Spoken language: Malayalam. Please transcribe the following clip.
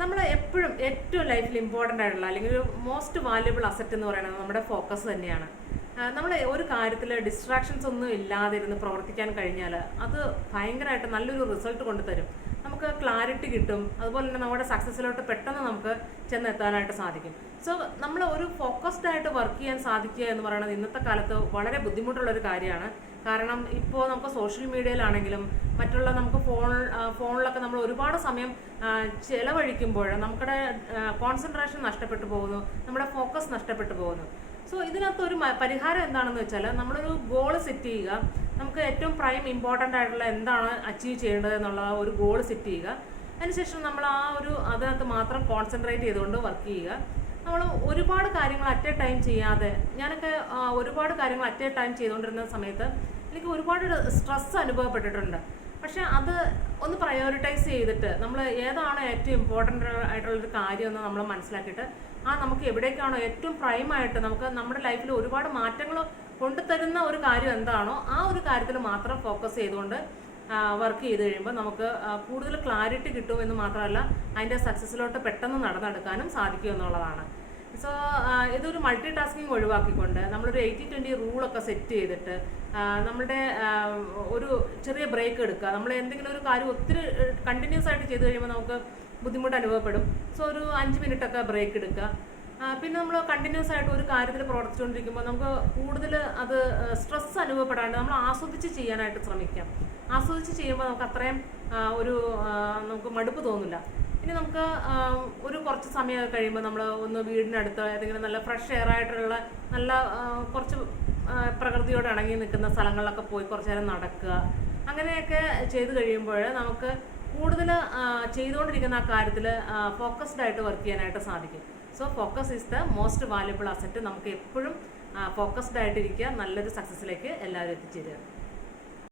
നമ്മൾ എപ്പോഴും ഏറ്റവും ലൈഫിൽ ഇമ്പോർട്ടൻ്റ് ആയിട്ടുള്ള അല്ലെങ്കിൽ ഒരു മോസ്റ്റ് വാല്യുബിൾ അസറ്റ് എന്ന് പറയുന്നത് നമ്മുടെ ഫോക്കസ് തന്നെയാണ്. നമ്മൾ ഒരു കാര്യത്തിൽ ഡിസ്ട്രാക്ഷൻസ് ഒന്നും ഇല്ലാതിരുന്ന് പ്രവർത്തിക്കാൻ കഴിഞ്ഞാൽ അത് ഭയങ്കരമായിട്ട് നല്ലൊരു റിസൾട്ട് കൊണ്ടുതരും. നമുക്ക് ക്ലാരിറ്റി കിട്ടും, അതുപോലെ തന്നെ നമ്മുടെ സക്സസ്സിലോട്ട് പെട്ടെന്ന് നമുക്ക് ചെന്നെത്താനായിട്ട് സാധിക്കും. സോ നമ്മൾ ഒരു ഫോക്കസ്ഡ് ആയിട്ട് വർക്ക് ചെയ്യാൻ സാധിക്കുക എന്ന് പറയുന്നത് ഇന്നത്തെ കാലത്ത് വളരെ ബുദ്ധിമുട്ടുള്ളൊരു കാര്യമാണ്. കാരണം ഇപ്പോൾ നമുക്ക് സോഷ്യൽ മീഡിയയിലാണെങ്കിലും മറ്റുള്ള നമുക്ക് ഫോണിലൊക്കെ നമ്മൾ ഒരുപാട് സമയം ചിലവഴിക്കുമ്പോൾ നമ്മുടെ കോൺസെൻട്രേഷൻ നഷ്ടപ്പെട്ടു പോകുന്നു, നമ്മുടെ ഫോക്കസ് നഷ്ടപ്പെട്ടു പോകുന്നു. സോ ഇതിനകത്ത് ഒരു പരിഹാരം എന്താണെന്ന് വെച്ചാൽ നമ്മളൊരു ഗോൾ സെറ്റ് ചെയ്യുക. നമുക്ക് ഏറ്റവും പ്രൈം ഇമ്പോർട്ടൻ്റ് ആയിട്ടുള്ള എന്താണ് അച്ചീവ് ചെയ്യേണ്ടത് എന്നുള്ള ഒരു ഗോൾ സെറ്റ് ചെയ്യുക. അതിനുശേഷം നമ്മൾ അതിനകത്ത് മാത്രം കോൺസെൻട്രേറ്റ് ചെയ്തുകൊണ്ട് വർക്ക് ചെയ്യുക. നമ്മൾ ഒരുപാട് കാര്യങ്ങൾ അറ്റ് എ ടൈം ചെയ്യാതെ, ഞാനൊക്കെ ഒരുപാട് കാര്യങ്ങൾ അറ്റ് എ ടൈം ചെയ്തുകൊണ്ടിരുന്ന സമയത്ത് എനിക്ക് ഒരുപാട് സ്ട്രെസ് അനുഭവപ്പെട്ടിട്ടുണ്ട്. പക്ഷെ അത് ഒന്ന് പ്രയോറിറ്റൈസ് ചെയ്തിട്ട് നമ്മൾ ഏതാണ് ഏറ്റവും ഇമ്പോർട്ടൻ്റ് ആയിട്ടുള്ളൊരു കാര്യമെന്ന് നമ്മൾ മനസ്സിലാക്കിയിട്ട് നമുക്ക് എവിടേക്കാണോ ഏറ്റവും പ്രൈമായിട്ട് നമുക്ക് നമ്മുടെ ലൈഫിൽ ഒരുപാട് മാറ്റങ്ങൾ കൊണ്ടുതരുന്ന ഒരു കാര്യം എന്താണോ ആ ഒരു കാര്യത്തിൽ മാത്രം ഫോക്കസ് ചെയ്തുകൊണ്ട് വർക്ക് ചെയ്ത് കഴിയുമ്പോൾ നമുക്ക് കൂടുതൽ ക്ലാരിറ്റി കിട്ടും എന്ന് മാത്രമല്ല അതിൻ്റെ സക്സസ്സിലോട്ട് പെട്ടെന്ന് നടന്നെടുക്കാനും സാധിക്കും എന്നുള്ളതാണ്. സോ ഇതൊരു മൾട്ടി ടാസ്കിങ് ഒഴിവാക്കിക്കൊണ്ട് നമ്മളൊരു 80-20 റൂളൊക്കെ സെറ്റ് ചെയ്തിട്ട് നമ്മുടെ ഒരു ചെറിയ ബ്രേക്ക് എടുക്കുക. നമ്മൾ എന്തെങ്കിലും ഒരു കാര്യം ഒത്തിരി കണ്ടിന്യൂസ് ആയിട്ട് ചെയ്ത് കഴിയുമ്പോൾ നമുക്ക് ബുദ്ധിമുട്ട് അനുഭവപ്പെടും. സോ ഒരു 5 മിനിറ്റൊക്കെ ബ്രേക്ക് എടുക്കുക. പിന്നെ നമ്മൾ കണ്ടിന്യൂസ് ആയിട്ട് ഒരു കാര്യത്തിൽ പ്രവർത്തിച്ചുകൊണ്ടിരിക്കുമ്പോൾ നമുക്ക് കൂടുതൽ അത് സ്ട്രെസ് അനുഭവപ്പെടാണ്ട് നമ്മൾ ആസ്വദിച്ച് ചെയ്യാനായിട്ട് ശ്രമിക്കാം. ആസ്വദിച്ച് ചെയ്യുമ്പോൾ നമുക്ക് അത്രയും നമുക്ക് മടുപ്പ് തോന്നില്ല. ഇനി നമുക്ക് ഒരു കുറച്ച് സമയം കഴിയുമ്പോൾ നമ്മൾ ഒന്ന് വീടിനടുത്ത് ഏതെങ്കിലും നല്ല ഫ്രഷ് എയർ ആയിട്ടുള്ള നല്ല കുറച്ച് പ്രകൃതിയോട് ഇണങ്ങി നിൽക്കുന്ന സ്ഥലങ്ങളിലൊക്കെ പോയി കുറച്ച് നേരം നടക്കുക. അങ്ങനെയൊക്കെ ചെയ്ത് കഴിയുമ്പോൾ നമുക്ക് കൂടുതൽ ചെയ്തുകൊണ്ടിരിക്കുന്ന ആ കാര്യത്തിൽ ഫോക്കസ്ഡ് ആയിട്ട് വർക്ക് ചെയ്യാനായിട്ട് സാധിക്കും. So focus is the most valuable asset. നമുക്ക് എപ്പോഴും ഫോക്കസ്ഡ് ആയിട്ടിരിക്കുക, നല്ലൊരു സക്സസ്സിലേക്ക് എല്ലാവരും എത്തിച്ചേരുക.